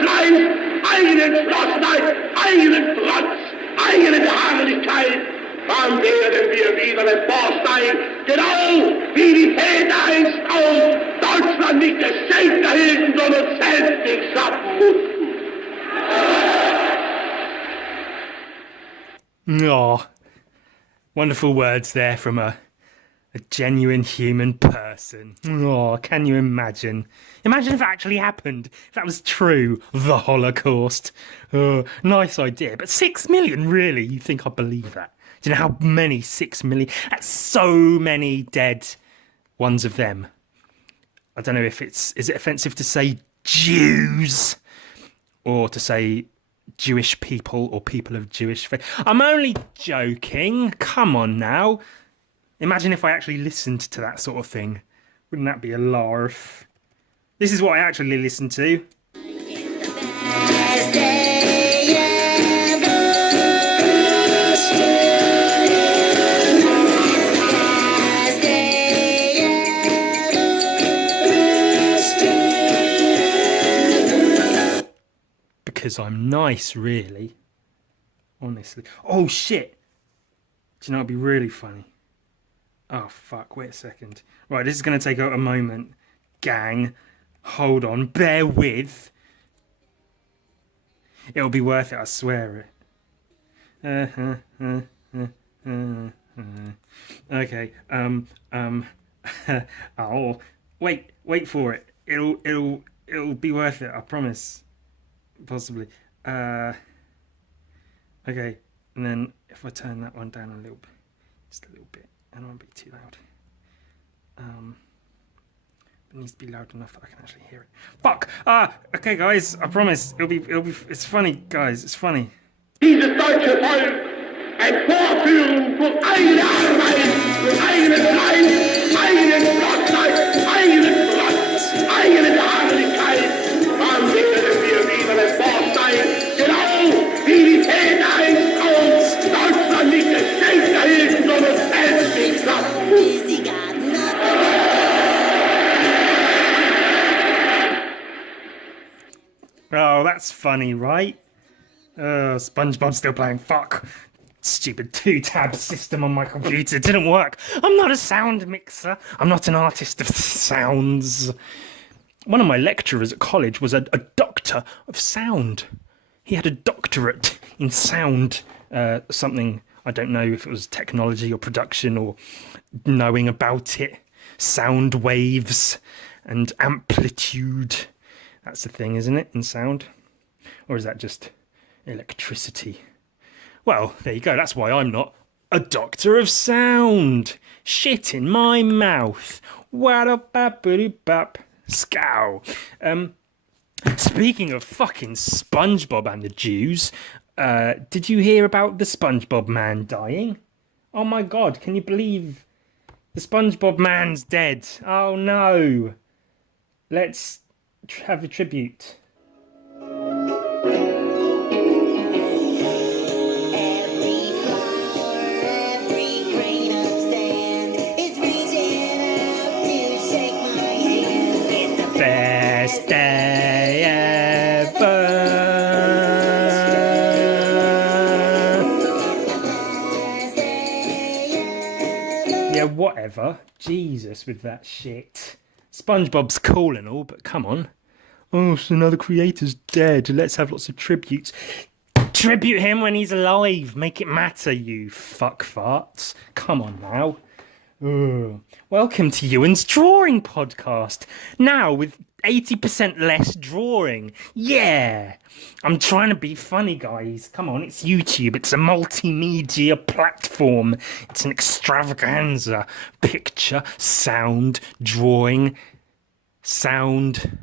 Nein, eigenen Schlossheit, eigenen Trotz, eigene Beharrlichkeit, dann werden wir wieder emporsteigen, genau wie die Väter einst auch Deutschland nicht geschenkt erhielten, sondern selbst nicht schaffen mussten. Oh, wonderful words there from a genuine human person. Oh, can you imagine? Imagine if it actually happened. If that was true. The Holocaust. Oh, nice idea. But 6 million, really? You think I believe that? Do you know how many 6 million? That's so many dead ones of them. I don't know if is it offensive to say Jews or to say Jewish people or people of Jewish faith. I'm only joking. Come on now. Imagine if I actually listened to that sort of thing. Wouldn't that be a larf? This is what I actually listen to. Because I'm nice, really. Honestly. Oh, shit. Do you know what'd be really funny? Oh, fuck. Wait a second. Right, this is going to take a moment. Gang. Hold on. Bear with. It'll be worth it, I swear it. Okay. Oh, wait for it. It'll be worth it, I promise. Possibly. Okay, and then if I turn that one down a little bit, just a little bit, I don't want to be too loud. It needs to be loud enough that I can actually hear it. Fuck! Okay, guys, I promise it'll be. It's funny, guys. It's funny. Dieses deutsche Volk ein Vorführen für eigene Arbeit, für eigene Fleiß, eigene Gottheit, eigenen Trotz, eigene Beharrlichkeit, dann werden wir wieder emporsteigen, genau wie die Väter einst aus Deutschland nicht geschenkt erhielten, sondern selbst nicht schaffen mussten. Oh, that's funny, right? SpongeBob's still playing. Fuck. Stupid 2-tab system on my computer didn't work. I'm not a sound mixer. I'm not an artist of sounds. One of my lecturers at college was a doctor of sound. He had a doctorate in sound. Something, I don't know if it was technology or production or knowing about it. Sound waves and amplitude. That's the thing, isn't it, in sound? Or is that just electricity? Well, there you go. That's why I'm not a doctor of sound. Shit in my mouth. Wada-ba-ba-doo-bap. Scow. Speaking of fucking SpongeBob and the Jews, did you hear about the SpongeBob man dying? Oh my god, can you believe the SpongeBob man's dead? Oh no. Let's have a tribute. Best day ever. Yeah, whatever. Jesus with that shit. SpongeBob's cool and all, but come on. Oh, so now the creator's dead. Let's have lots of tributes. Tribute him when he's alive. Make it matter, you fuck farts. Come on now. Ugh. Welcome to Ewan's Drawing Podcast. Now with 80% less drawing. Yeah. I'm trying to be funny, guys. Come on, it's YouTube. It's a multimedia platform. It's an extravaganza. Picture, sound, drawing, sound,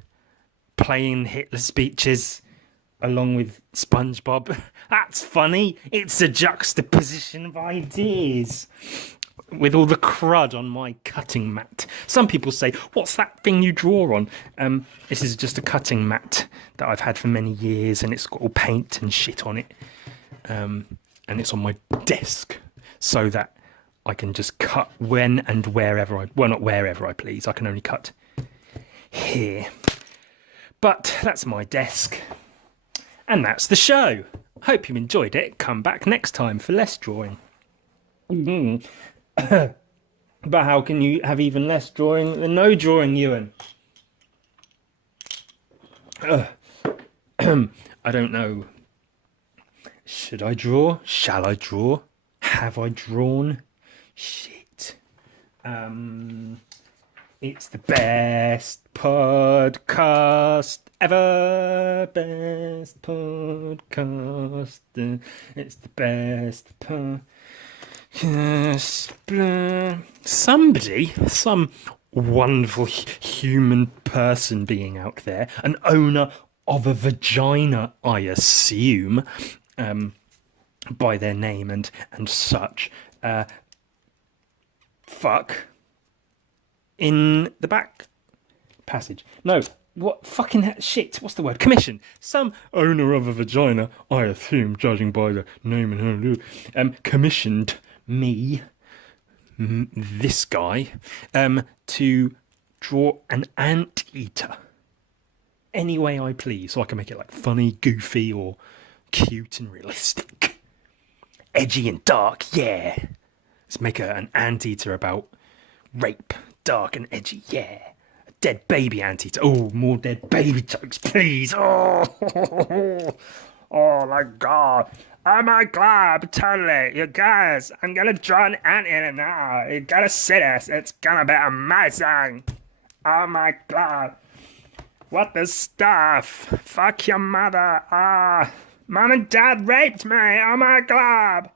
playing Hitler speeches along with SpongeBob. That's funny. It's a juxtaposition of ideas. With all the crud on my cutting mat. Some people say, what's that thing you draw on? This is just a cutting mat that I've had for many years, and it's got all paint and shit on it. And it's on my desk so that I can just cut when and wherever well, not wherever I please. I can only cut here. But that's my desk. And that's the show. Hope you enjoyed it. Come back next time for less drawing. But how can you have even less drawing than no drawing, Ewan? I don't know. Should I draw? Shall I draw? Have I drawn? Shit. It's the best podcast ever. Best podcast. It's the best podcast. Somebody, some wonderful human person being out there, an owner of a vagina, I assume, by their name and such. Fuck. In the back passage. No, what fucking shit? What's the word? Commission. Some owner of a vagina, I assume, judging by the name and commissioned me, this guy, to draw an anteater any way I please, so I can make it like funny, goofy, or cute and realistic, edgy and dark. Yeah, let's make an anteater about rape. Dark and edgy, yeah. A dead baby anteater. Oh, more dead baby jokes, please. Oh, oh my god. Oh my god, totally. You guys, I'm gonna draw an anteater now. You gotta see this. It's gonna be amazing. Oh my god. What the stuff? Fuck your mother. Ah, mom and dad raped me. Oh my god.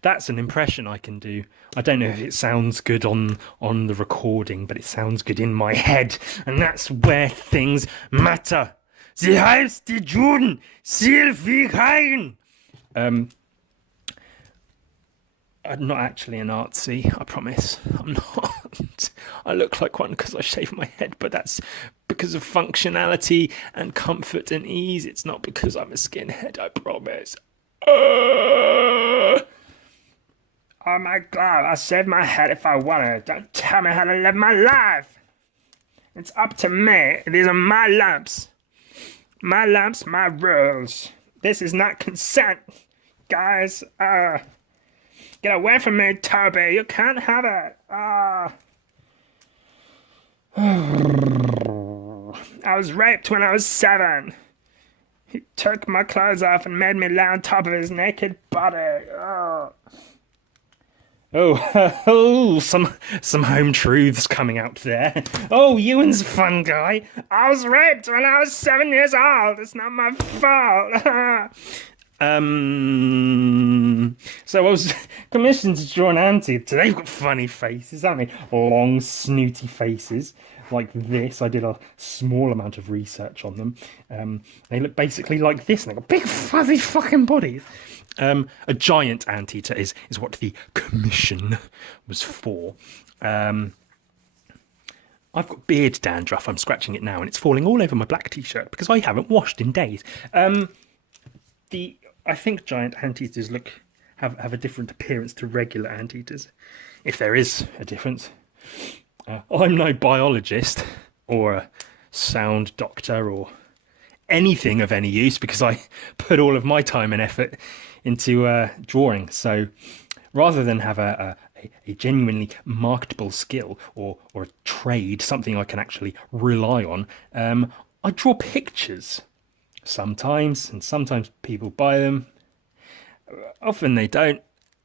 That's an impression I can do. I don't know if it sounds good on the recording, but it sounds good in my head, and that's where things matter. Sie heißt die Juden, Silvigen. I'm not actually an artsy, I promise. I'm not. I look like one because I shave my head, but that's because of functionality and comfort and ease. It's not because I'm a skinhead, I promise. Oh my god, I'll shave my head if I want to. Don't tell me how to live my life. It's up to me. These are my lumps. My lumps, my rules. This is not consent. Guys, get away from me, Toby. You can't have it. I was raped when I was 7. He took my clothes off and made me lie on top of his naked body. Oh, some home truths coming out there. Oh, Ewan's a fun guy. I was raped when I was 7 years old. It's not my fault. So I was commissioned to draw an anteater. They've got funny faces, haven't they? Long, snooty faces like this. I did a small amount of research on them. They look basically like this, and they've got big, fuzzy fucking bodies. A giant anteater is what the commission was for. I've got beard dandruff. I'm scratching it now, and it's falling all over my black t-shirt because I haven't washed in days. I think giant anteaters have a different appearance to regular anteaters, if there is a difference. I'm no biologist or a sound doctor or anything of any use because I put all of my time and effort into drawing. So rather than have a genuinely marketable skill or a trade, something I can actually rely on, I draw pictures sometimes, and sometimes people buy them. Often they don't,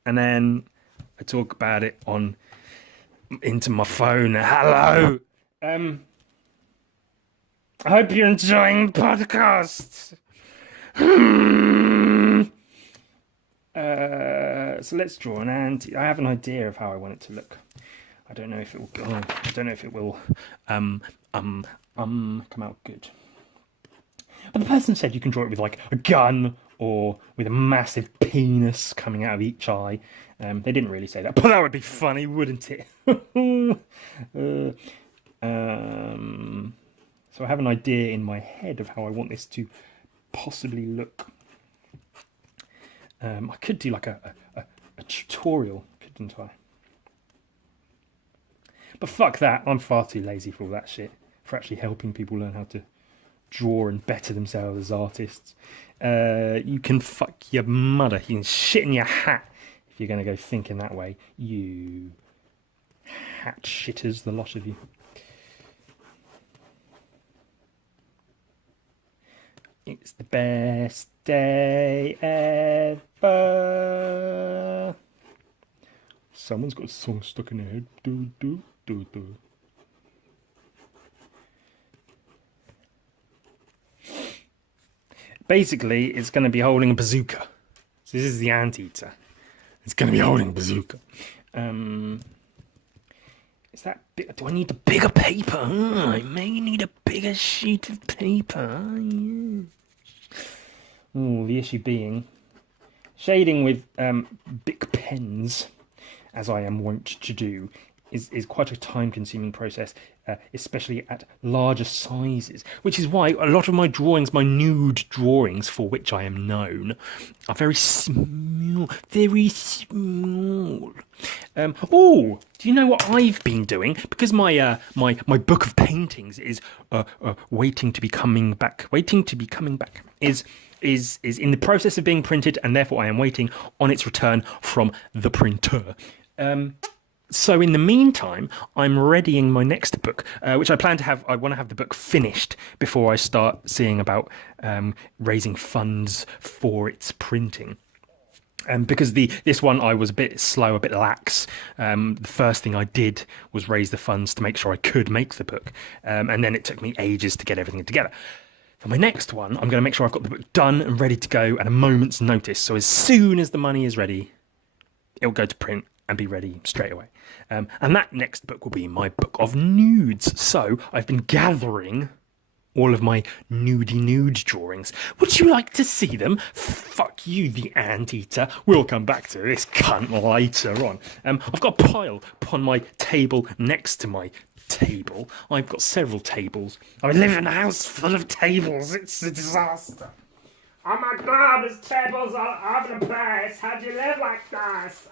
and then I talk about it into my phone. Hello. I hope you're enjoying the podcast. So let's draw an ant. I have an idea of how I want it to look. I don't know if it will go. I don't know if it will come out good. But the person said you can draw it with like a gun or with a massive penis coming out of each eye. They didn't really say that, but that would be funny, wouldn't it? So I have an idea in my head of how I want this to possibly look. I could do like a tutorial, couldn't I? But fuck that, I'm far too lazy for all that shit, for actually helping people learn how to draw and better themselves as artists. You can fuck your mother. You can shit in your hat if you're going to go thinking that way. You hat shitters, the lot of you. It's the best day ever. Someone's got a song stuck in their head. Do, do, do, do. Basically, it's going to be holding a bazooka. So this is the Anteater. It's going to be holding a bazooka. Is that big? Do I need a bigger paper? I may need a bigger sheet of paper. Yeah. Oh, the issue being shading with Bic pens, as I am wont to do, is quite a time-consuming process, especially at larger sizes, which is why a lot of my drawings, my nude drawings for which I am known, are very small, very small. Oh, do you know what I've been doing? Because my my book of paintings is waiting to be coming back, is in the process of being printed, and therefore I am waiting on its return from the printer. So in the meantime, I'm readying my next book, which I plan to have. I want to have the book finished before I start seeing about raising funds for its printing. Because this one I was a bit slow, a bit lax. The first thing I did was raise the funds to make sure I could make the book, and then it took me ages to get everything together. For my next one, I'm going to make sure I've got the book done and ready to go at a moment's notice. So as soon as the money is ready, it'll go to print and be ready straight away. And that next book will be my book of nudes. So I've been gathering all of my nude drawings. Would you like to see them? Fuck you, the Anteater. We'll come back to this cunt later on. I've got a pile upon my table next to my table. I've got several tables. I live in a house full of tables. It's a disaster. Oh my god, there's tables all over the place. How do you live like this?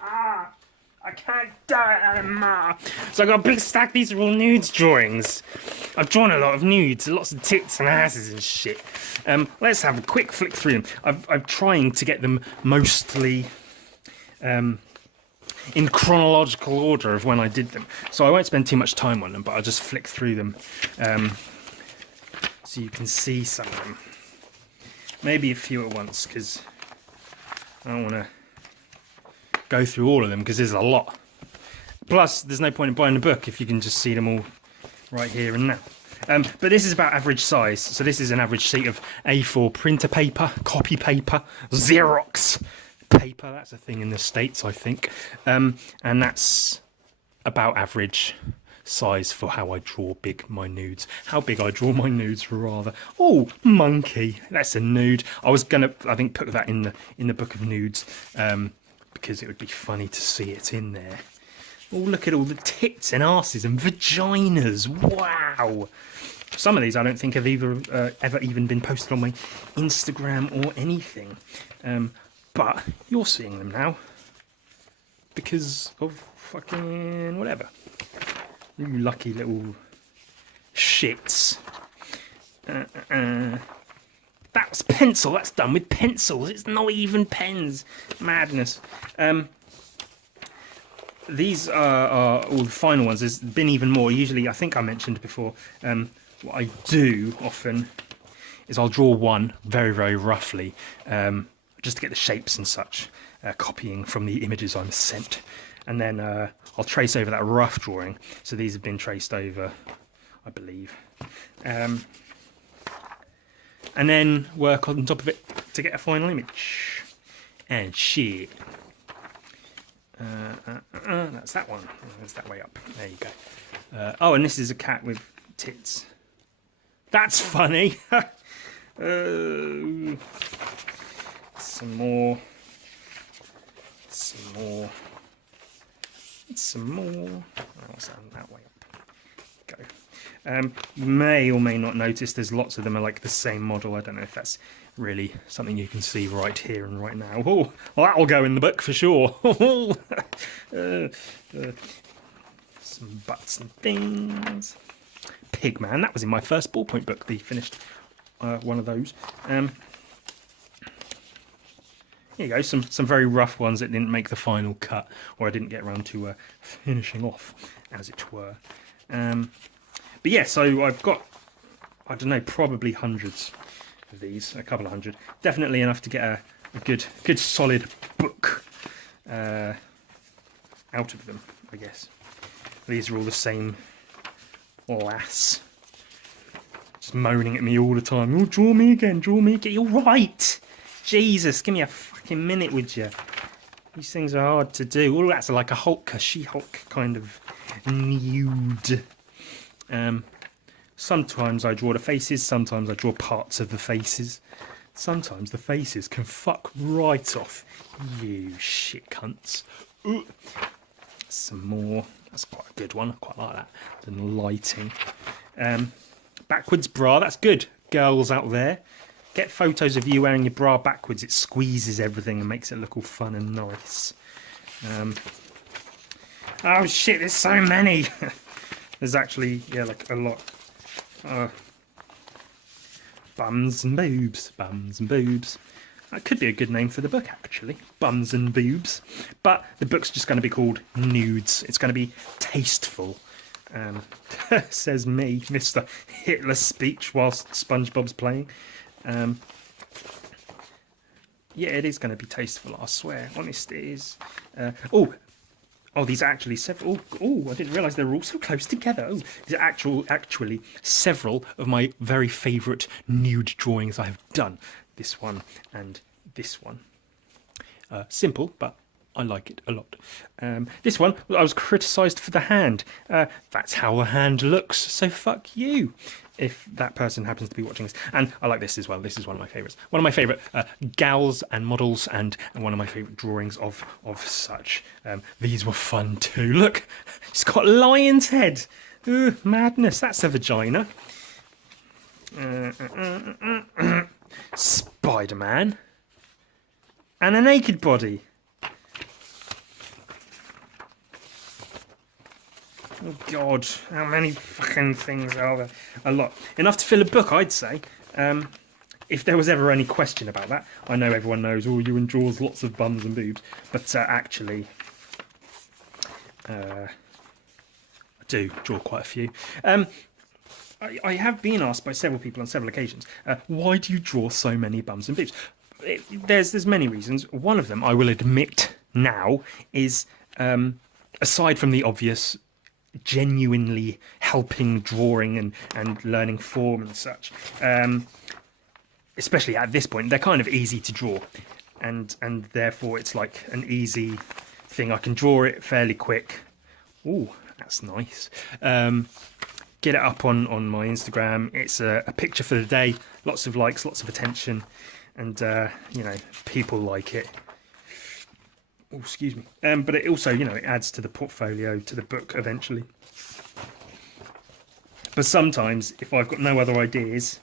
I can't do it anymore. So I got a big stack. These are all nudes drawings. I've drawn a lot of nudes, lots of tits and asses and shit. Let's have a quick flick through them. I'm trying to get them mostly in chronological order of when I did them. So I won't spend too much time on them, but I'll just flick through them so you can see some of them. Maybe a few at once, because I don't want to go through all of them, because there's a lot. Plus, there's no point in buying the book if you can just see them all right here and now. But this is about average size. So this is an average sheet of A4 printer paper, copy paper, Xerox paper. That's a thing in the States, I think. And that's about average size for how I draw my nudes. How big I draw my nudes, rather. Oh, monkey. That's a nude. I was gonna, I think, put that in the book of nudes, because it would be funny to see it in there. Oh, look at all the tits and asses and vaginas. Wow. Some of these I don't think have ever even been posted on my Instagram or anything. But you're seeing them now because of fucking whatever. You lucky little shits. That's pencil. That's done with pencils. It's not even pens. Madness. These are all the final ones. There's been even more. Usually, I think I mentioned before, what I do often is I'll draw one very, very roughly, just to get the shapes and such, copying from the images I'm sent. And then I'll trace over that rough drawing. So these have been traced over, I believe. And then work on top of it to get a final image. And shit. That's that one. That's that way up. There you go. Oh, and this is a cat with tits. That's funny. Some more. What's that way up? Go. You may or may not notice there's lots of them are like the same model. I don't know if that's really something you can see right here and right now. Oh, well, that'll go in the book for sure. Some butts and things. Pigman, that was in my first ballpoint book, the finished one of those. Here you go, some very rough ones that didn't make the final cut, or I didn't get around to finishing off, as it were. But yeah, so I've got, I don't know, probably hundreds of these, a couple of hundred. Definitely enough to get a good solid book out of them, I guess. These are all the same lass. Just moaning at me all the time. Oh, draw me again, you're right! Jesus, give me a fucking minute, would you? These things are hard to do. All that's like a She-Hulk kind of nude. Sometimes I draw the faces, sometimes I draw parts of the faces. Sometimes the faces can fuck right off. You shit cunts. Ooh. Some more. That's quite a good one. I quite like that. The lighting. Backwards bra, that's good. Girls out there. Get photos of you wearing your bra backwards. It squeezes everything and makes it look all fun and nice. Oh shit, there's so many. There's actually, yeah, like a lot. Bums and boobs. Bums and boobs. That could be a good name for the book, actually. Bums and boobs. But the book's just going to be called Nudes. It's going to be tasteful. Says me, Mr. Hitler speech whilst SpongeBob's playing. Yeah, it is going to be tasteful, I swear. Honest, it is. Oh, these are actually several. Oh, I didn't realise they were all so close together. Oh, these are actually several of my very favourite nude drawings I have done. This one and this one. Simple, but I like it a lot. This one, I was criticised for the hand. That's how a hand looks, so fuck you, if that person happens to be watching this. And I like this as well. This is one of my favourites. One of my favourite gals and models, and one of my favourite drawings of such. These were fun too. Look, it's got a lion's head. Ooh, madness, that's a vagina. Spider-Man. And a naked body. Oh God, how many fucking things are there? A lot. Enough to fill a book, I'd say. If there was ever any question about that, I know everyone knows, oh, Ewan draws lots of bums and boobs, but actually, I do draw quite a few. I have been asked by several people on several occasions, why do you draw so many bums and boobs? There's many reasons. One of them, I will admit now, is aside from the obvious, genuinely helping drawing and learning form and such, especially at this point, they're kind of easy to draw, and therefore it's like an easy thing. I can draw it fairly quick. Ooh, that's nice. Get it up on my Instagram. It's a picture for the day. Lots of likes, lots of attention, and you know, people like it. Oh, excuse me. But it also, you know, it adds to the portfolio, to the book eventually. But sometimes, if I've got no other ideas,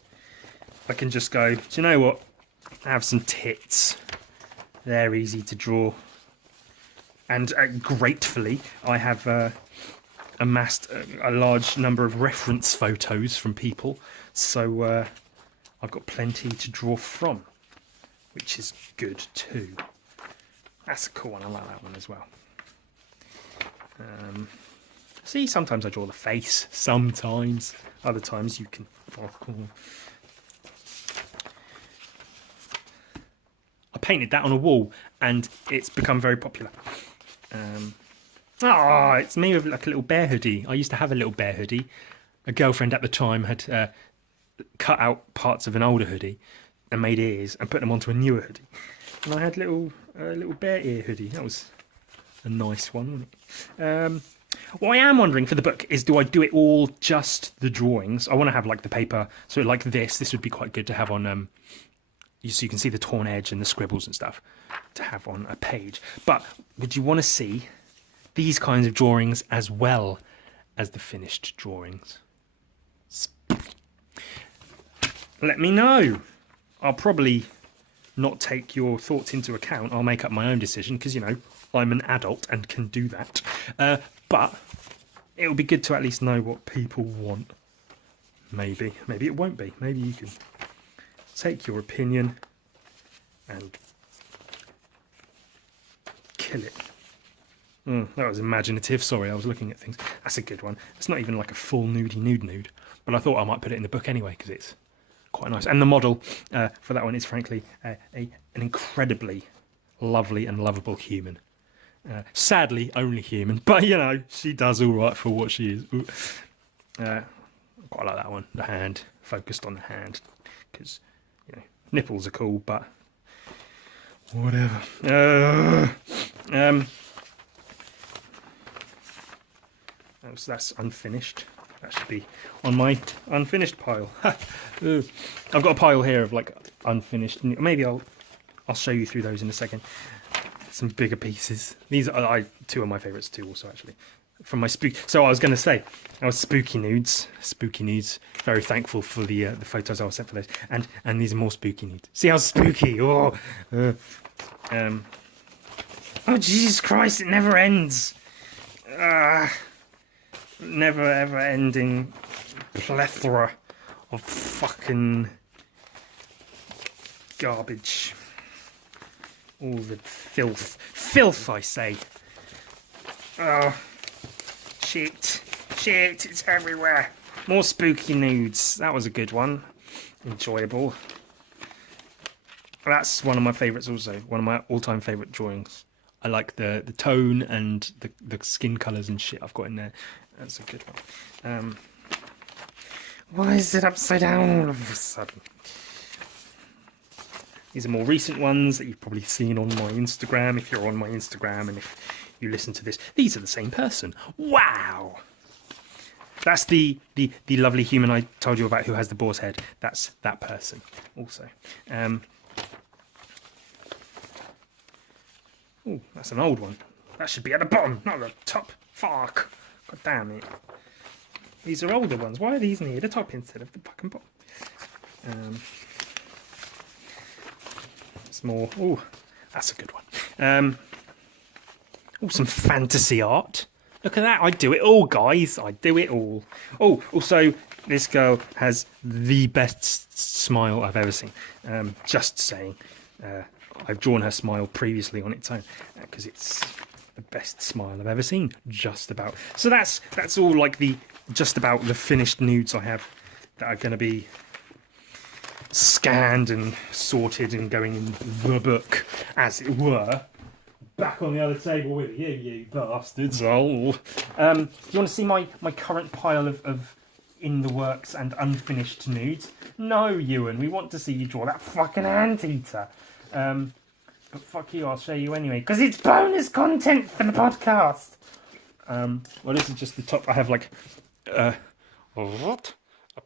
I can just go, do you know what? I have some tits. They're easy to draw. And gratefully, I have amassed a large number of reference photos from people. So I've got plenty to draw from, which is good too. That's a cool one. I like that one as well. See, sometimes I draw the face. Sometimes. Other times you can... I painted that on a wall and it's become very popular. It's me with like a little bear hoodie. I used to have a little bear hoodie. A girlfriend at the time had cut out parts of an older hoodie and made ears and put them onto a newer hoodie. And I had little bear ear hoodie. That was a nice one, wasn't it? What I am wondering for the book is, do I do it all just the drawings? I want to have like the paper, so like this would be quite good to have on, so you can see the torn edge and the scribbles and stuff to have on a page. But would you want to see these kinds of drawings as well as the finished drawings? Let me know. I'll probably not take your thoughts into account. I'll make up my own decision because, you know, I'm an adult and can do that. But it would be good to at least know what people want. Maybe it won't be. Maybe you can take your opinion and kill it. That was imaginative. Sorry, I was looking at things. That's a good one. It's not even like a full nude, but I thought I might put it in the book anyway because it's quite nice. And the model for that one is frankly an incredibly lovely and lovable human. Sadly, only human, but you know, she does all right for what she is. Quite like that one. The hand, focused on the hand, because you know, nipples are cool, but whatever. That's unfinished. That should be on my unfinished pile. I've got a pile here of like unfinished. Maybe I'll show you through those in a second. Some bigger pieces. These are two of my favourites too. Also, actually, from my spook. So I was going to say, I was spooky nudes. Very thankful for the photos I was sent for those. And these are more spooky nudes. See how spooky? Oh, Jesus Christ! It never ends. Never ever ending plethora of fucking garbage. All the filth I say. Oh, shit, it's everywhere. More spooky nudes. That was a good one. Enjoyable. That's one of my favourites also. One of my all-time favourite drawings. I like the tone and the skin colours and shit I've got in there. That's a good one. Why is it upside down all of a sudden? These are more recent ones that you've probably seen on my Instagram, if you're on my Instagram, and if you listen to this. These are the same person. Wow! That's the lovely human I told you about who has the boar's head. That's that person also. Oh, that's an old one. That should be at the bottom, not the top. Fuck. God damn it. These are older ones. Why are these near the top instead of the fucking bottom? It's more. Oh, that's a good one. Oh, some fantasy art. Look at that. I do it all, guys. I do it all. Oh, also, this girl has the best smile I've ever seen. Just saying. I've drawn her smile previously on its own because it's the best smile I've ever seen. Just about. So that's all like just about the finished nudes I have that are going to be scanned and sorted and going in the book, as it were. Back on the other table with you, you bastards. Oh. Do you want to see my current pile of in the works and unfinished nudes? No, Ewan, we want to see you draw that fucking Anteater. But fuck you, I'll show you anyway, because it's bonus content for the podcast. Well, this is just the top. I have like a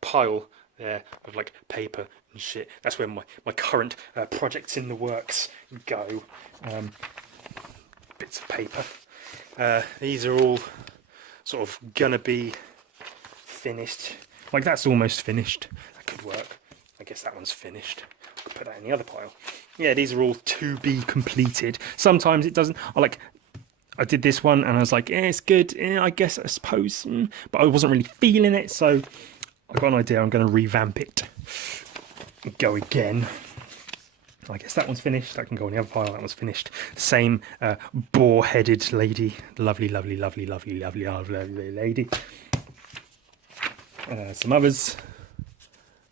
pile there of like paper and shit. That's where my current projects in the works go. Bits of paper. These are all sort of gonna be finished. Like that's almost finished. That could work. I guess that one's finished. I could put that in the other pile. Yeah, these are all to be completed. Sometimes it doesn't. I did this one and I was like, it's good. I guess I suppose, but I wasn't really feeling it. So I got an idea. I'm going to revamp it. Go again. I guess that one's finished. That can go in the other pile. That one's finished. Same boar-headed lady. Lovely, lovely, lovely, lovely, lovely, lovely lady. Some others.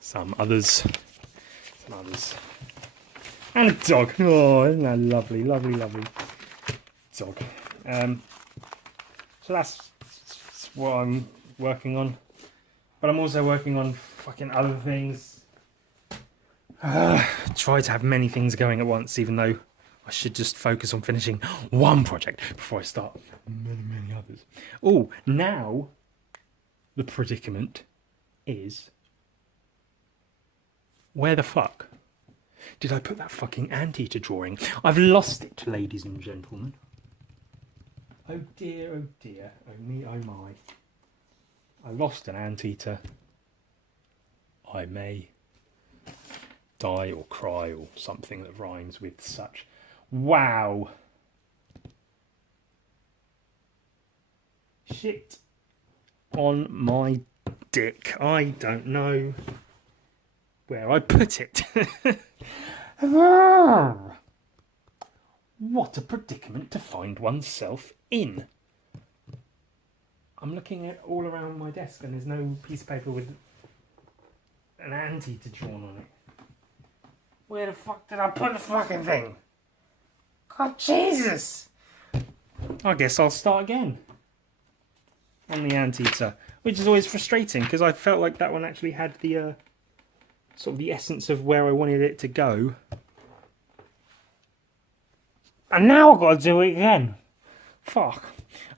Some others. Some others. And a dog. Oh, isn't that lovely, lovely, lovely dog. So that's what I'm working on. But I'm also working on fucking other things. Try to have many things going at once, even though I should just focus on finishing one project before I start many, many others. Oh, now the predicament is, where the fuck did I put that fucking Anteater drawing? I've lost it, ladies and gentlemen. Oh dear, oh me, oh my. I lost an Anteater. I may die or cry or something that rhymes with such. Wow. Shit on my dick. I don't know where I put it. Ah, what a predicament to find oneself in. I'm looking at all around my desk and there's no piece of paper with an anteater drawn on it. Where the fuck did I put the fucking thing? God, Jesus! I guess I'll start again on the Anteater, which is always frustrating because I felt like that one actually had the sort of the essence of where I wanted it to go. And now I've got to do it again. Fuck.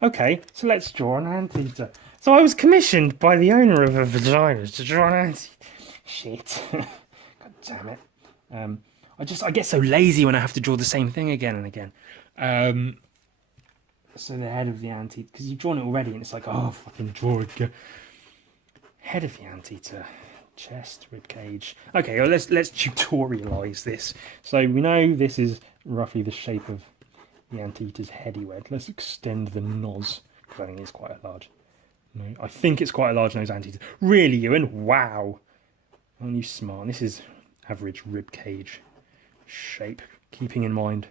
Okay, so let's draw an Anteater. So I was commissioned by the owner of a vagina to draw an Anteater. Shit. God damn it. I get so lazy when I have to draw the same thing again and again. So the head of the Anteater, because you've drawn it already and it's like, oh, fucking draw it again. Head of the Anteater, chest, rib cage. Okay, well, let's tutorialise this. So we know this is roughly the shape of the Anteater's head he went. Let's extend the nose, because I think it's quite a large. No, I think it's quite a large nose Anteater. Really, Ewan? Wow. Aren't you smart? This is average rib cage shape, keeping in mind,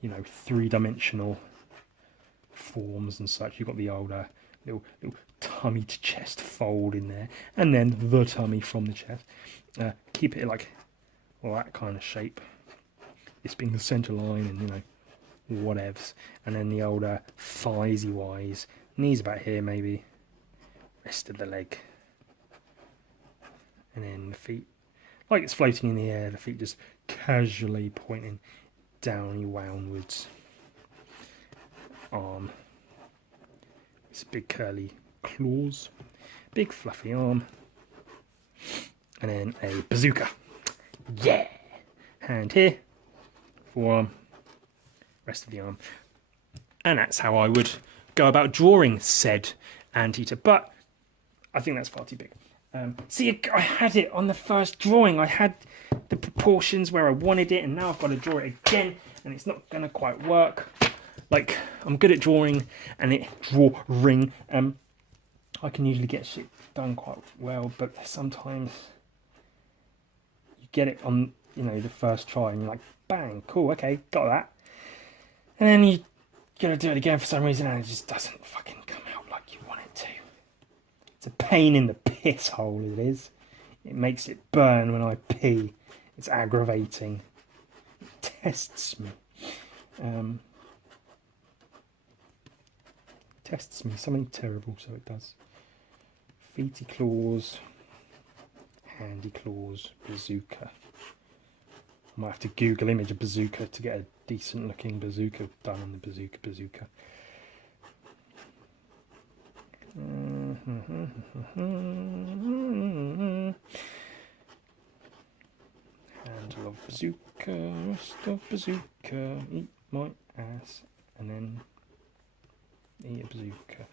you know, three-dimensional forms and such. You've got the older little tummy to chest fold in there, and then the tummy from the chest. Keep it like that kind of shape. This being the centre line, and you know, whatevs. And then the older thighsy wise, knees about here maybe, rest of the leg, and then the feet like it's floating in the air. The feet just casually pointing downy woundwards. Arm. It's big curly claws, big fluffy arm, and then a bazooka. Yeah! Hand here, forearm, rest of the arm. And that's how I would go about drawing said Anteater, but I think that's far too big. See, I had it on the first drawing. I had the proportions where I wanted it, and now I've got to draw it again, and it's not going to quite work. Like, I'm good at drawing, and drawing. I can usually get shit done quite well, but sometimes you get it on, you know, the first try, and you're like, bang, cool, okay, got that. And then you got to do it again for some reason, and it just doesn't fucking come out like you want it to. It's a pain in the piss hole, it is. It makes it burn when I pee. It's aggravating. It tests me. Tests me, something terrible, so it does. Feety claws, handy claws, bazooka. I might have to Google image a bazooka to get a decent looking bazooka done on the bazooka. Handle of bazooka, rest of bazooka, eat my ass, and then eat a bazooka.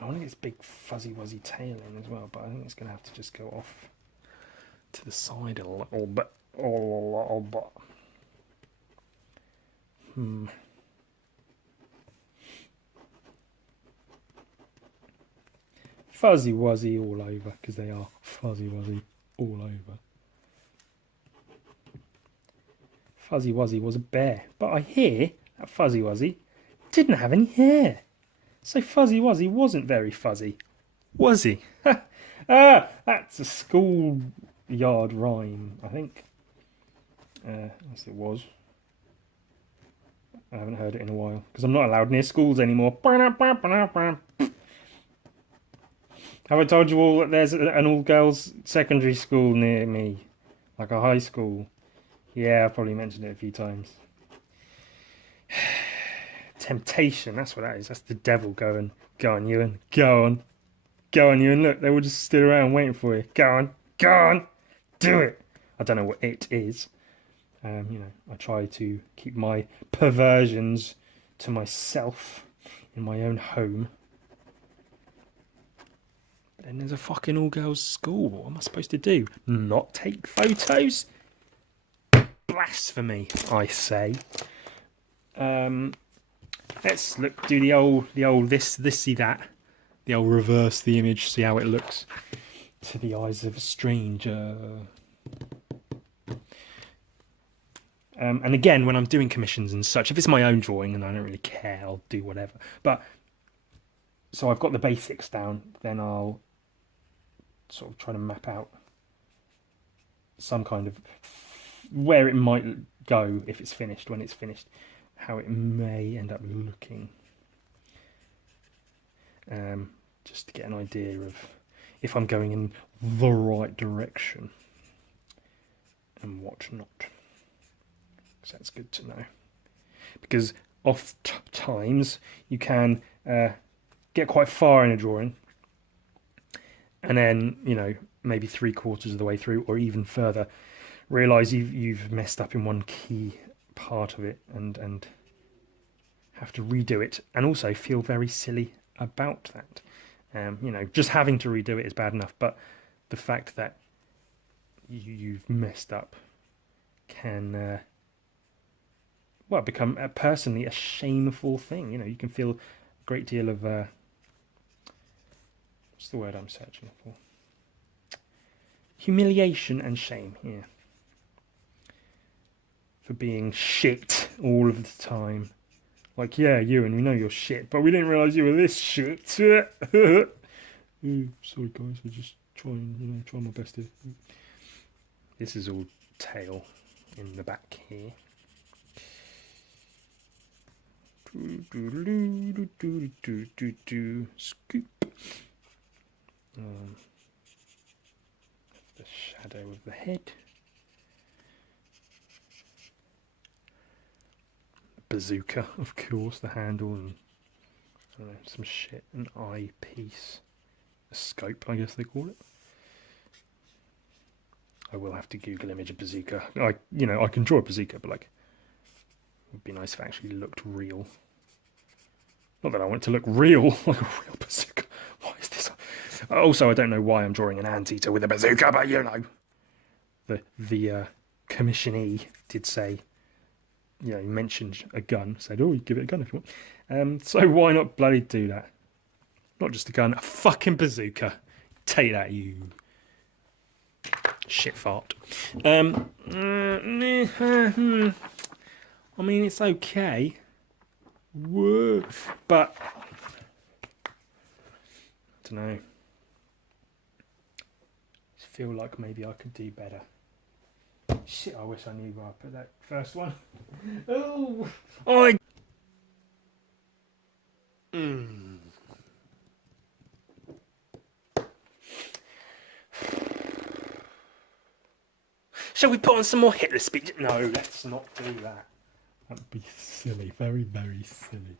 I want to get this big fuzzy wuzzy tail in as well, but I think it's going to have to just go off to the side a little bit. Fuzzy wuzzy all over, because they are fuzzy wuzzy all over. Fuzzy wuzzy was a bear, but I hear that fuzzy wuzzy didn't have any hair. So fuzzy wuzzy wasn't very fuzzy, was he? That's a schoolyard rhyme, I think. Yes, it was. I haven't heard it in a while, because I'm not allowed near schools anymore. Have I told you all that there's an all-girls secondary school near me? Like a high school? Yeah, I've probably mentioned it a few times. Temptation, that's what that is. That's the devil going, go on, Ewan. Go on. Go on, Ewan. Look, they all just stood around waiting for you. Go on. Go on. Do it. I don't know what it is. You know, I try to keep my perversions to myself in my own home. But then there's a fucking all-girls school. What am I supposed to do? Not take photos? Blasphemy, I say. Let's do the old this see that. The old reverse the image, see how it looks. to the eyes of a stranger. And again, when I'm doing commissions and such, if it's my own drawing and I don't really care, I'll do whatever. But so I've got the basics down, then I'll sort of try to map out some kind of where it might go if it's finished, when it's finished, how it may end up looking. Just to get an idea of if I'm going in the right direction and what not. So that's good to know, because oft times you can get quite far in a drawing and then, you know, maybe 3/4 of the way through or even further, realise you've messed up in one key part of it and have to redo it, and also feel very silly about that. You know, just having to redo it is bad enough, but the fact that you've messed up can become personally a shameful thing. You know, you can feel a great deal of what's the word I'm searching for? Humiliation and shame, yeah, for being shit all of the time. Like, yeah, Ewan, we know you're shit, but we didn't realise you were this shit. Ooh, sorry guys, we're just trying my best here. This is all tail in the back here. Scoop. The shadow of the head. Bazooka, of course, the handle, and I don't know, some shit, an eyepiece, a scope, I guess they call it. I will have to Google image a bazooka. I can draw a bazooka, but like, it would be nice if it actually looked real. Not that I want it to look real, like a real bazooka. What is this? Also, I don't know why I'm drawing an anteater with a bazooka, but you know, the commissionee did say, you know, he mentioned a gun, said, oh, you give it a gun if you want. So why not bloody do that? Not just a gun, a fucking bazooka. Take that, you shit fart. I mean, it's okay. Whoa. But, I don't know. I feel like maybe I could do better. Shit, I wish I knew where I put that first one. Oh! Shall we put on some more Hitler speech? No, let's not do that. That would be silly, very, very silly.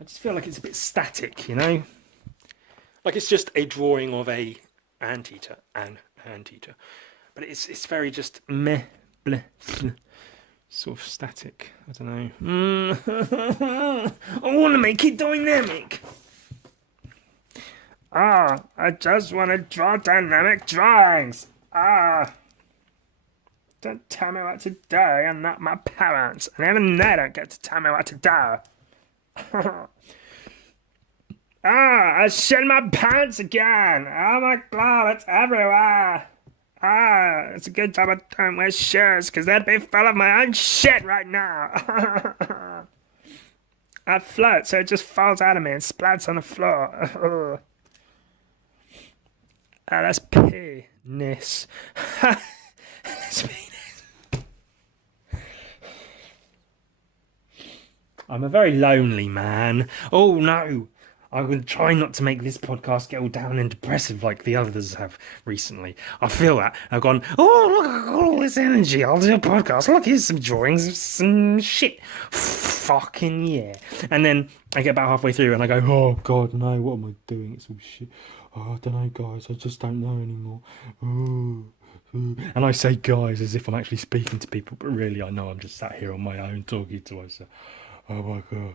I just feel like it's a bit static, you know? Like it's just a drawing of an anteater. But it's very just meh, bleh, sort of static. I don't know. I want to make it dynamic. I just want to draw dynamic drawings. Don't tell me what to do. I'm not my parents. And even they don't get to tell me what to do. I shed my pants again. Oh my god, it's everywhere. It's a good job I don't wear shoes, because they'd be full of my own shit right now. I float, so it just falls out of me and splats on the floor. That's penis. That's penis. I'm a very lonely man. Oh no. I will try not to make this podcast get all down and depressive like the others have recently. I feel that. I've gone, oh, look, I've got all this energy. I'll do a podcast. Look, here's some drawings of some shit. Fucking yeah. And then I get about halfway through and I go, oh, God, no, what am I doing? It's all shit. Oh, I don't know, guys. I just don't know anymore. Oh. And I say guys as if I'm actually speaking to people, but really I know I'm just sat here on my own talking to myself. Oh my god.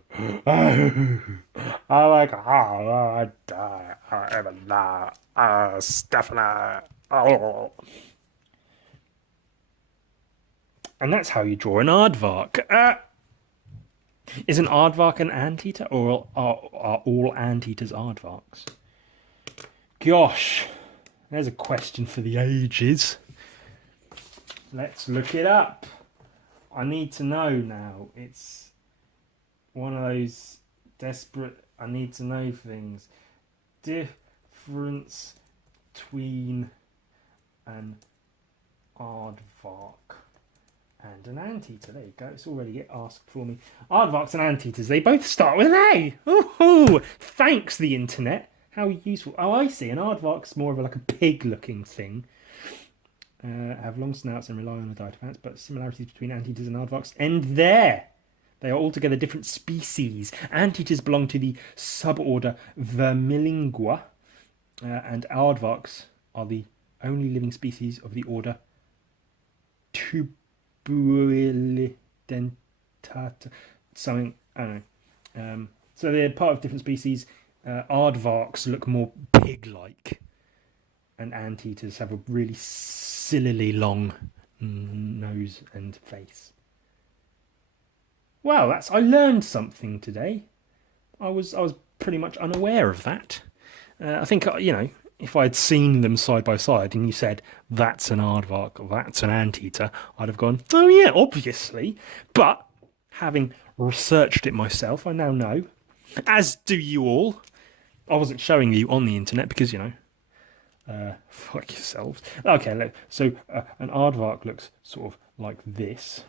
Oh my god. Oh, I die. Oh, even now. Oh, Stephanie. Oh. And that's how you draw an aardvark. Is an aardvark an anteater, or are all anteaters aardvarks? Gosh. There's a question for the ages. Let's look it up. I need to know now. It's one of those desperate, I need to know things. Difference between an aardvark and an anteater. There you go. It's already asked for me. Aardvarks and anteaters, they both start with an A. Ooh, thanks, the internet. How useful. Oh, I see. An aardvark's more of like a pig-looking thing. Have long snouts and rely on the diet of ants, but similarities between anteaters and aardvarks end there. They are altogether different species. Anteaters belong to the suborder Vermilingua, and aardvarks are the only living species of the order Tubuilidentata. Something, I don't know. So they're part of different species. Aardvarks look more pig-like, and anteaters have a really sillily long nose and face. Well, I learned something today. I was pretty much unaware of that. I think, if I'd seen them side by side and you said, that's an aardvark, that's an anteater, I'd have gone, oh yeah, obviously. But having researched it myself, I now know, as do you all. I wasn't showing you on the internet because, fuck yourselves. Okay, so an aardvark looks sort of like this.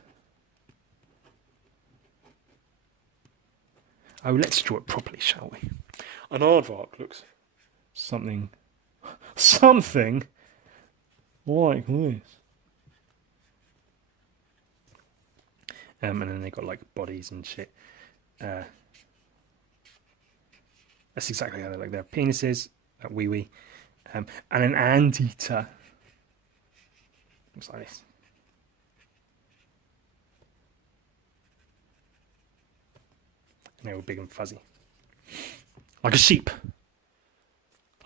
Oh, let's draw it properly, shall we? An aardvark looks something like this. And then they got like bodies and shit. That's exactly how they look. Their penises, wee. And an anteater looks like this. And they were big and fuzzy. Like a sheep.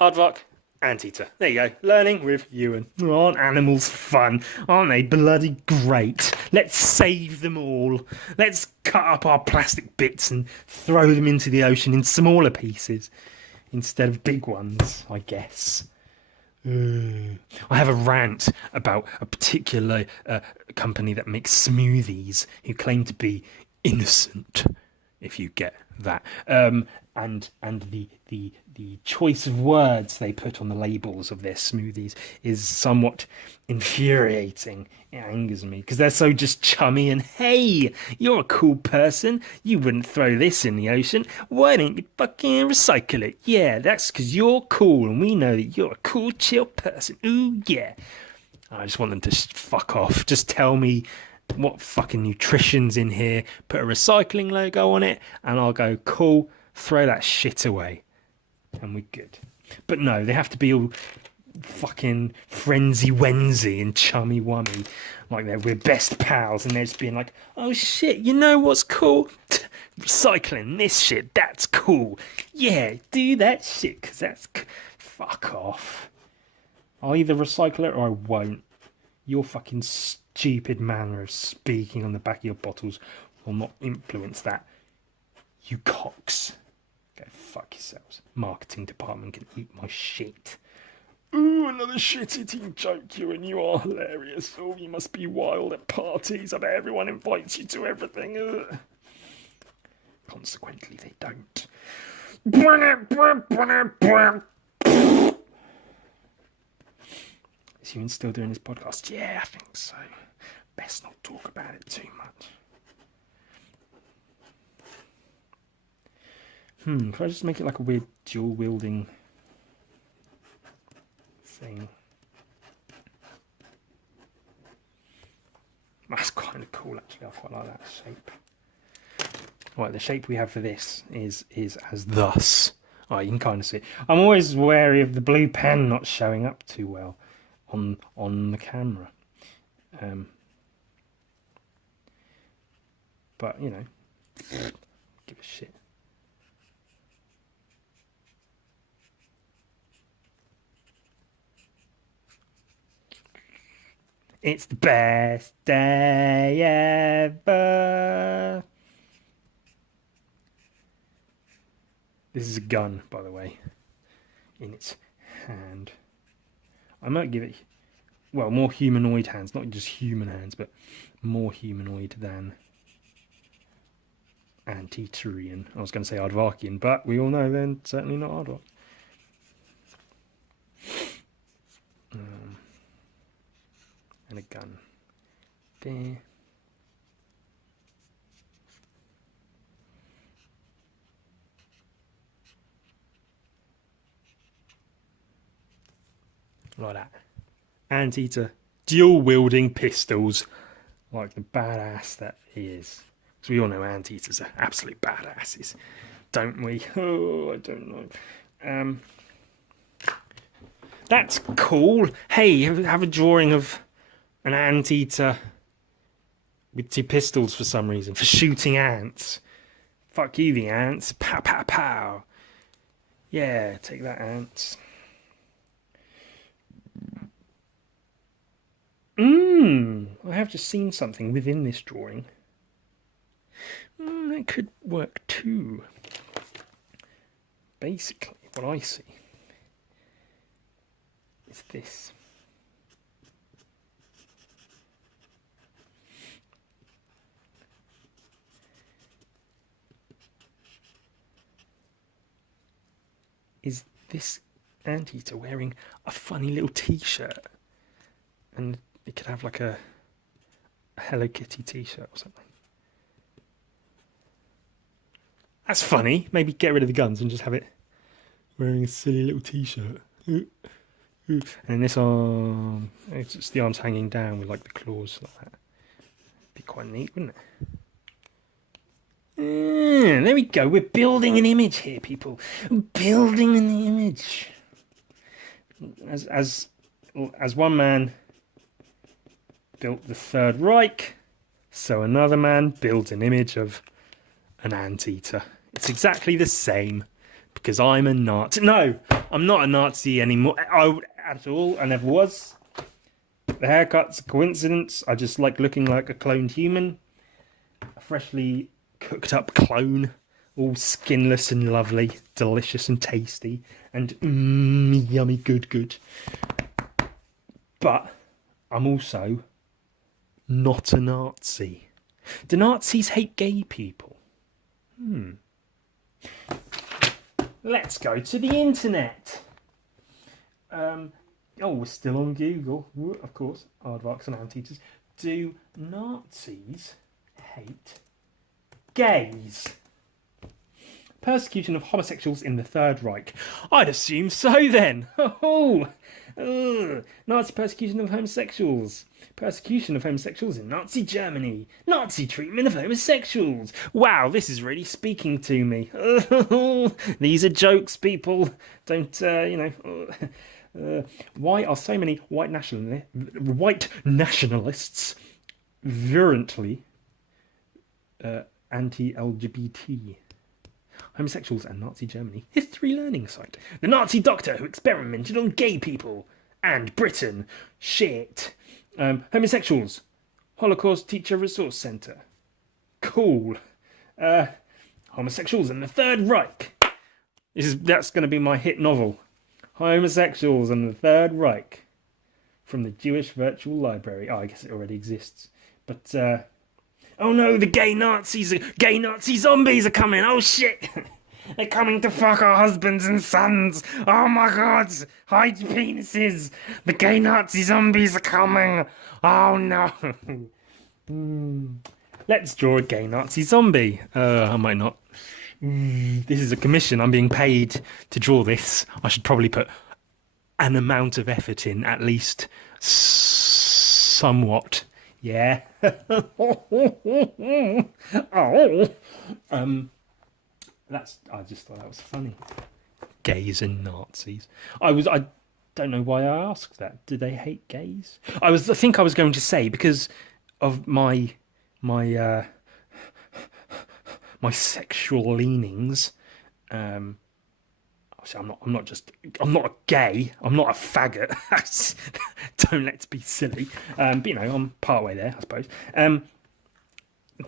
Aardvark, anteater. There you go. Learning with Ewan. Aren't animals fun? Aren't they bloody great? Let's save them all. Let's cut up our plastic bits and throw them into the ocean in smaller pieces instead of big ones, I guess. I have a rant about a particular company that makes smoothies who claim to be innocent, if you get that, and the choice of words they put on the labels of their smoothies is somewhat infuriating. It angers me because they're so just chummy and, hey, you're a cool person, you wouldn't throw this in the ocean, why don't you fucking recycle it? Yeah, that's because you're cool and we know that you're a cool, chill person. Ooh, yeah. I just want them to fuck off. Just tell me what fucking nutrition's in here, put a recycling logo on it, and I'll go, cool, throw that shit away, and we're good. But no, they have to be all fucking frenzy-wensy and chummy-wummy, like we're best pals, and they're just being like, oh shit, you know what's cool? Recycling this shit, that's cool. Yeah, do that shit, because that's... Fuck off. I'll either recycle it or I won't. Your fucking stupid manner of speaking on the back of your bottles will not influence that. You cocks. Go fuck yourselves. Marketing department can eat my shit. Ooh, another shit-eating joke, you, and you are hilarious. Oh, you must be wild at parties. I bet everyone invites you to everything. Ugh. Consequently, they don't. Is Ewan still doing his podcast? Yeah, I think so. Best not talk about it too much. Can I just make it like a weird dual-wielding thing? That's kind of cool, actually. I quite like that shape. Right, the shape we have for this is as thus. Oh, you can kind of see it. I'm always wary of the blue pen not showing up too well on the camera. But, you know, give a shit. It's the best day ever. This is a gun, by the way, in its hand. I might give it, well, more humanoid hands, not just human hands, but more humanoid than Anteaterian. I was going to say Aardvarkian, but we all know then certainly not Aardvark. And a gun. There. Like that. Anteater, dual wielding pistols, like the badass that he is. Because we all know Anteaters are absolute badasses, don't we? Oh, I don't know. That's cool. Hey, have a drawing of an Anteater with 2 pistols for some reason, for shooting ants. Fuck you, the ants. Pow, pow, pow. Yeah, take that, ants. I have just seen something within this drawing. That could work too. Basically, what I see is this. Is this Anteater wearing a funny little t-shirt? And it could have like a Hello Kitty t-shirt or something. That's funny. Maybe get rid of the guns and just have it wearing a silly little t-shirt. And this arm, it's just the arms hanging down with like the claws like that. Be quite neat, wouldn't it? There we go. We're building an image here, people. Building an image. As one man built the Third Reich, so another man builds an image of an Anteater. It's exactly the same, because I'm a Nazi. No, I'm not a Nazi anymore at all. I never was. The haircut's a coincidence. I just like looking like a cloned human. A freshly cooked up clone, all skinless and lovely, delicious and tasty, and yummy, good. But I'm also not a Nazi. Do Nazis hate gay people? Let's go to the internet. We're still on Google. Of course, Aardvarks and Anteaters. Do Nazis hate gays? Persecution of homosexuals in the Third Reich. I'd assume so then. Nazi persecution of homosexuals. Persecution of homosexuals in Nazi Germany. Nazi treatment of homosexuals. Wow, this is really speaking to me. These are jokes, people. Don't, why are so many white nationalists virulently anti-LGBT? Homosexuals and Nazi Germany. History learning site. The Nazi doctor who experimented on gay people. And Britain. Shit. Homosexuals. Holocaust Teacher Resource Centre. Cool. Homosexuals and the Third Reich. That's going to be my hit novel. Homosexuals and the Third Reich. From the Jewish Virtual Library. Oh, I guess it already exists. But, oh no, the gay Nazi zombies are coming. Oh shit. They're coming to fuck our husbands and sons. Oh my god. Hide your penises. The gay Nazi zombies are coming. Oh no. Let's draw a gay Nazi zombie. I might not. This is a commission. I'm being paid to draw this. I should probably put an amount of effort in, at least somewhat. Yeah. I just thought that was funny. Gays and Nazis. I don't know why I asked that. Do they hate gays? I think I was going to say because of my sexual leanings. I'm not a gay. I'm not a faggot. Don't let's be silly. But I'm part way there, I suppose.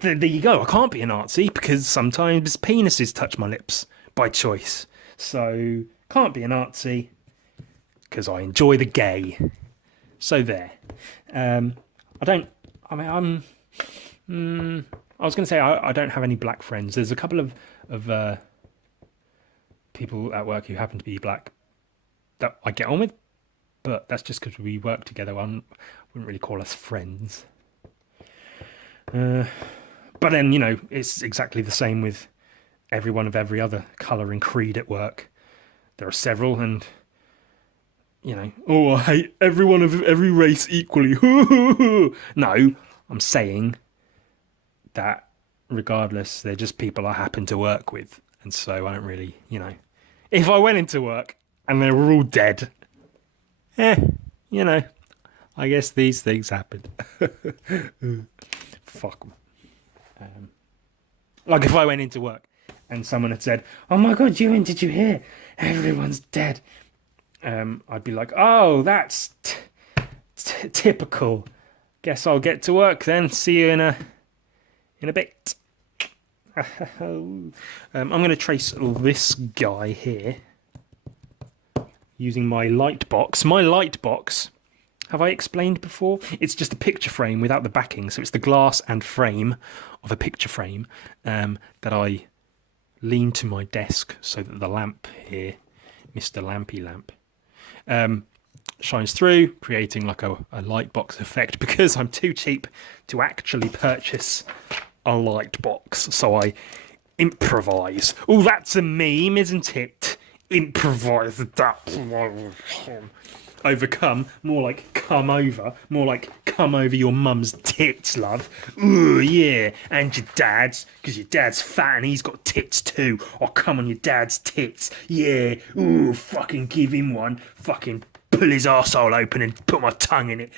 There you go. I can't be a Nazi because sometimes penises touch my lips by choice. So can't be a Nazi. because I enjoy the gay. So there. I was going to say I don't have any black friends. There's a couple of people at work who happen to be black that I get on with, but that's just because we work together. I wouldn't really call us friends. But then, you know, it's exactly the same with everyone of every other colour and creed at work. There are several, and, you know, oh, I hate everyone of every race equally. No, I'm saying that regardless, they're just people I happen to work with. And so I don't really, you know, if I went into work and they were all dead, you know, I guess these things happen. Fuck them. Like if I went into work and someone had said, "Oh my God, Ewan, did you hear? Everyone's dead." I'd be like, "Oh, that's typical. Guess I'll get to work then. See you in a bit." I'm going to trace this guy here using my light box. My light box, have I explained before? It's just a picture frame without the backing. So it's the glass and frame of a picture frame that I lean to my desk so that the lamp here, Mr. Lampy Lamp, shines through, creating like a light box effect, because I'm too cheap to actually purchase a light box. So I improvise. Oh, that's a meme, isn't it? Improvise that. Overcome, more like come over, more like come over your mum's tits, love. Ooh, yeah, and your dad's, because your dad's fat and he's got tits too. I'll come on your dad's tits, yeah. Ooh, fucking give him one, fucking pull his arsehole open and put my tongue in it.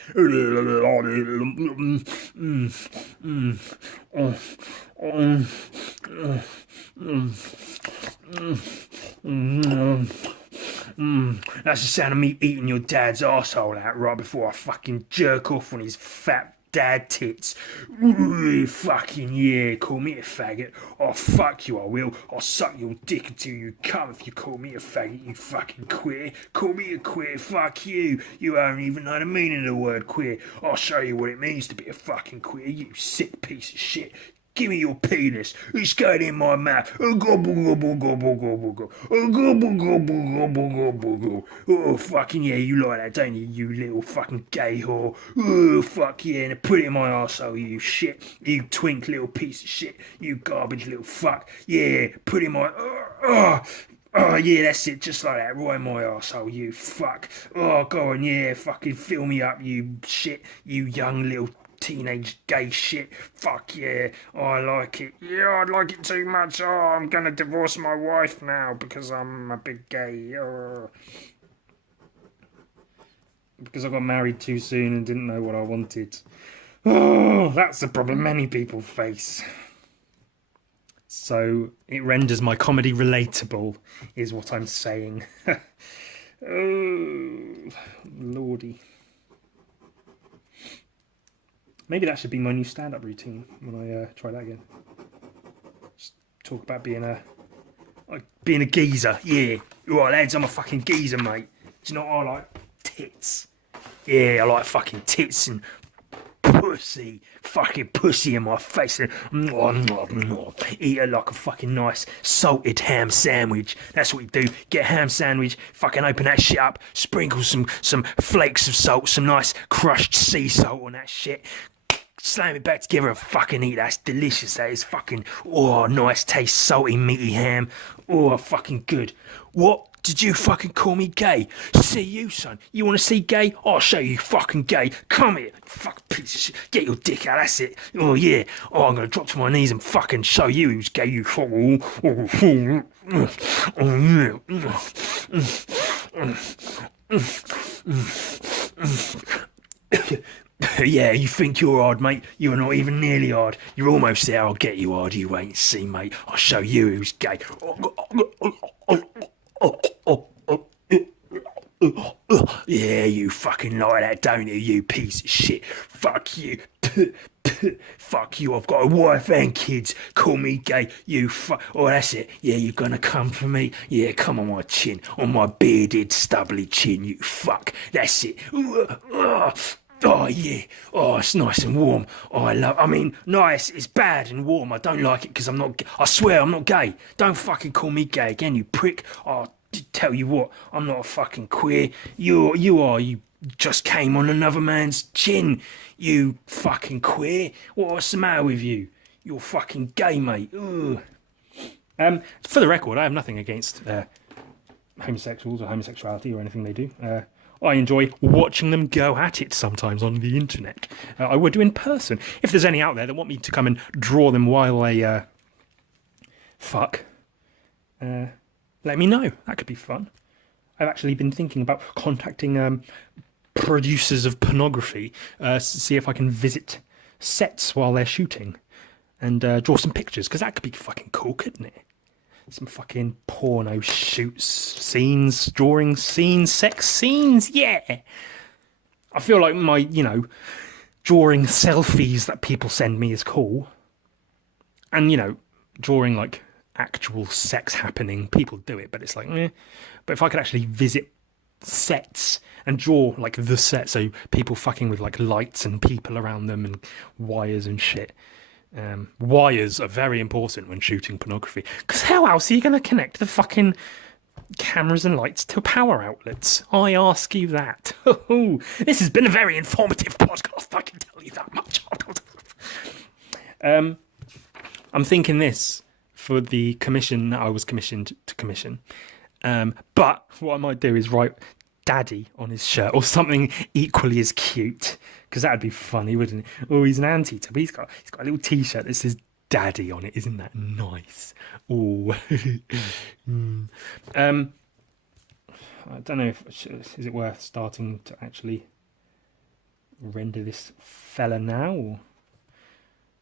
That's the sound of me eating your dad's arsehole out right before I fucking jerk off on his fat dad tits. Ooh, fucking yeah, call me a faggot. Oh, fuck you, I will. I'll suck your dick until you come if you call me a faggot, you fucking queer. Call me a queer, fuck you. You don't even know the meaning of the word queer. I'll show you what it means to be a fucking queer, you sick piece of shit. Give me your penis. It's going in my mouth. Gobble, gobble, gobble, gobble, gobble. Gobble, gobble, gobble, gobble, gobble. Oh, fucking yeah, you like that, don't you, you little fucking gay whore? Oh, fuck yeah, and put it in my arsehole, you shit. You twink little piece of shit. You garbage little fuck. Yeah, put it in my... Oh, yeah, that's it, just like that, right in my arsehole, you fuck. Oh, go on, yeah, fucking fill me up, you shit. You young little... teenage gay shit. Fuck yeah, I like it. Yeah, I like it too much. Oh, I'm gonna divorce my wife now because I'm a big gay. Oh. Because I got married too soon and didn't know what I wanted. Oh, that's the problem many people face. So it renders my comedy relatable, is what I'm saying. Oh, lordy. Maybe that should be my new stand-up routine when I try that again. Just talk about being a geezer. Yeah, right, lads, I'm a fucking geezer, mate. Do you know what I like? Tits. Yeah, I like fucking tits and pussy. Fucking pussy in my face. Eat it like a fucking nice salted ham sandwich. That's what you do. Get a ham sandwich, fucking open that shit up, sprinkle some flakes of salt, some nice crushed sea salt on that shit. Slam it back together and fucking eat. That's delicious. That is fucking, oh, nice taste, salty, meaty ham. Oh, fucking good. What? Did you fucking call me gay? See you, son. You want to see gay? I'll show you fucking gay. Come here, fucking piece of shit. Get your dick out, that's it. Oh, yeah. Oh, I'm going to drop to my knees and fucking show you who's gay, you fucking... Yeah, you think you're hard, mate? You're not even nearly hard. You're almost there. I'll get you hard. You wait and see, mate. I'll show you who's gay. Yeah, you fucking like that, don't you, you piece of shit. Fuck you. Fuck you, I've got a wife and kids. Call me gay, you fuck. Oh, that's it. Yeah, you're gonna come for me. Yeah, come on my chin. On my bearded, stubbly chin, you fuck. That's it. Oh, yeah. Oh, it's nice and warm. Oh, I mean, nice. It's bad and warm. I don't like it because I'm not... I swear I'm not gay. Don't fucking call me gay again, you prick. Oh, tell you what, I'm not a fucking queer. You are. You just came on another man's chin. You fucking queer. What's the matter with you? You're fucking gay, mate. Ugh. For the record, I have nothing against homosexuals or homosexuality or anything they do. I enjoy watching them go at it sometimes on the internet. I would do in person. If there's any out there that want me to come and draw them while they fuck, let me know. That could be fun. I've actually been thinking about contacting producers of pornography to see if I can visit sets while they're shooting and draw some pictures, because that could be fucking cool, couldn't it? Some fucking porno shoots, scenes, drawing scenes, sex scenes, yeah. I feel like my, drawing selfies that people send me is cool. And, drawing like actual sex happening, people do it, but it's like, eh. But if I could actually visit sets and draw like the set, so people fucking with like lights and people around them and wires and shit. Wires are very important when shooting pornography, because how else are you going to connect the fucking cameras and lights to power outlets? I ask you that. This has been a very informative podcast, I can tell you that much. I'm thinking this for the commission that I was commissioned to commission, but what I might do is write daddy on his shirt or something equally as cute, because that'd be funny, wouldn't it? Oh, he's an Anteater, but he's got a little t-shirt that says daddy on it. Isn't that nice? Oh. I don't know if is it worth starting to actually render this fella now, or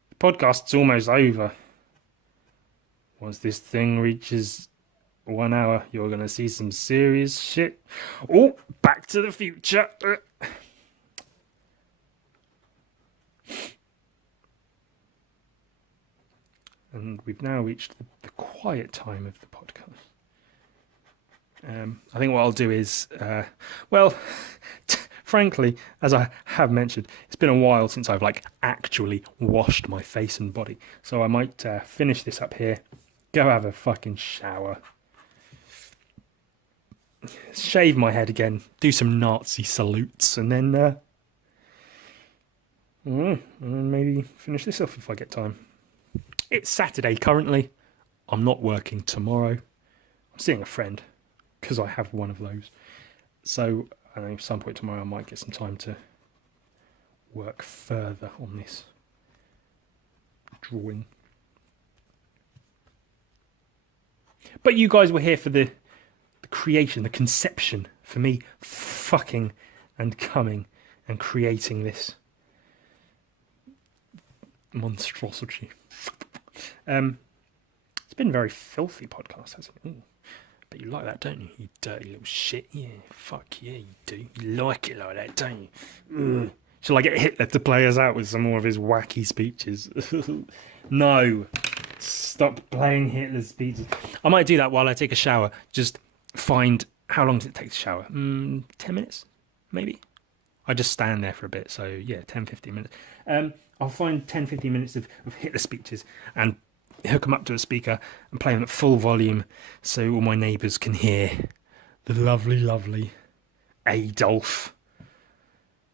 the podcast's almost over. Once this thing reaches 1 hour, you're going to see some serious shit. Oh, Back to the Future. And we've now reached the quiet time of the podcast. I think what I'll do is, frankly, as I have mentioned, it's been a while since I've actually washed my face and body. So I might finish this up here, go have a fucking shower, shave my head again, do some Nazi salutes, and then maybe finish this off if I get time. It's Saturday currently. I'm not working tomorrow. I'm seeing a friend, because I have one of those. So I think at some point tomorrow I might get some time to work further on this drawing. But you guys were here for the creation, the conception, for me fucking and coming and creating this monstrosity. It's been a very filthy podcast, hasn't it? Ooh. But you like that, don't you? You dirty little shit. Yeah, fuck yeah, you do. You like it like that, don't you? Ugh. Shall I get Hitler to play us out with some more of his wacky speeches? No. Stop playing Hitler's speeches. I might do that while I take a shower. Just find... How long does it take to shower? 10 minutes? Maybe? I just stand there for a bit. So, yeah, 10, 15 minutes. I'll find 10, 15 minutes of Hitler speeches and hook them up to a speaker and play them at full volume so all my neighbours can hear the lovely, lovely Adolf,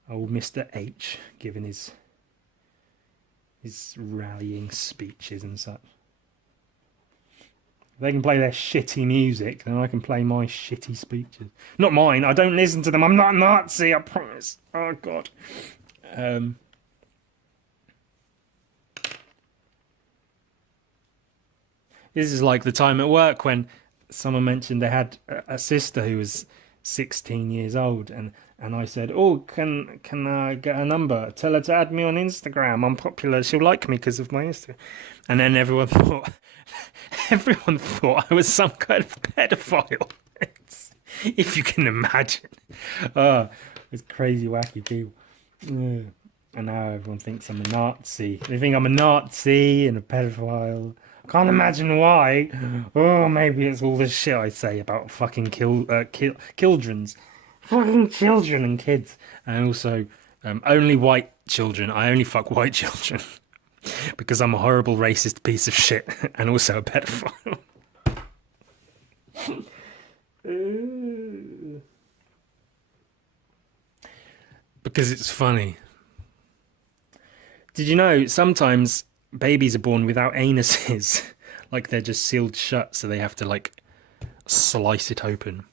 old Mr. H, giving his rallying speeches and such. If they can play their shitty music, then I can play my shitty speeches. Not mine, I don't listen to them, I'm not a Nazi, I promise. Oh, God. This is like the time at work when someone mentioned they had a sister who was 16 years old, and I said, "Oh, can I get her number? Tell her to add me on Instagram. I'm popular. She'll like me because of my Instagram." And then everyone thought I was some kind of pedophile. If you can imagine. Oh, it's crazy, wacky people. And now everyone thinks I'm a Nazi. They think I'm a Nazi and a pedophile. I can't imagine why. Oh, maybe it's all this shit I say about fucking children's. Fucking children and kids. And also, only white children. I only fuck white children. Because I'm a horrible racist piece of shit. And also a pedophile. Because it's funny. Did you know sometimes babies are born without anuses? Like they're just sealed shut, so they have to like slice it open.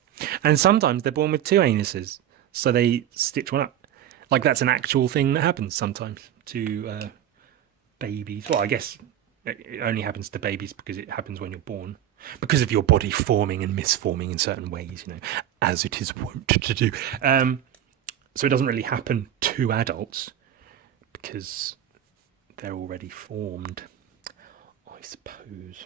And sometimes they're born with two anuses, so they stitch one up. Like that's an actual thing that happens sometimes to babies. Well, I guess it only happens to babies because it happens when you're born. Because of your body forming and misforming in certain ways, you know, as it is wont to do. So it doesn't really happen to adults because they're already formed, I suppose.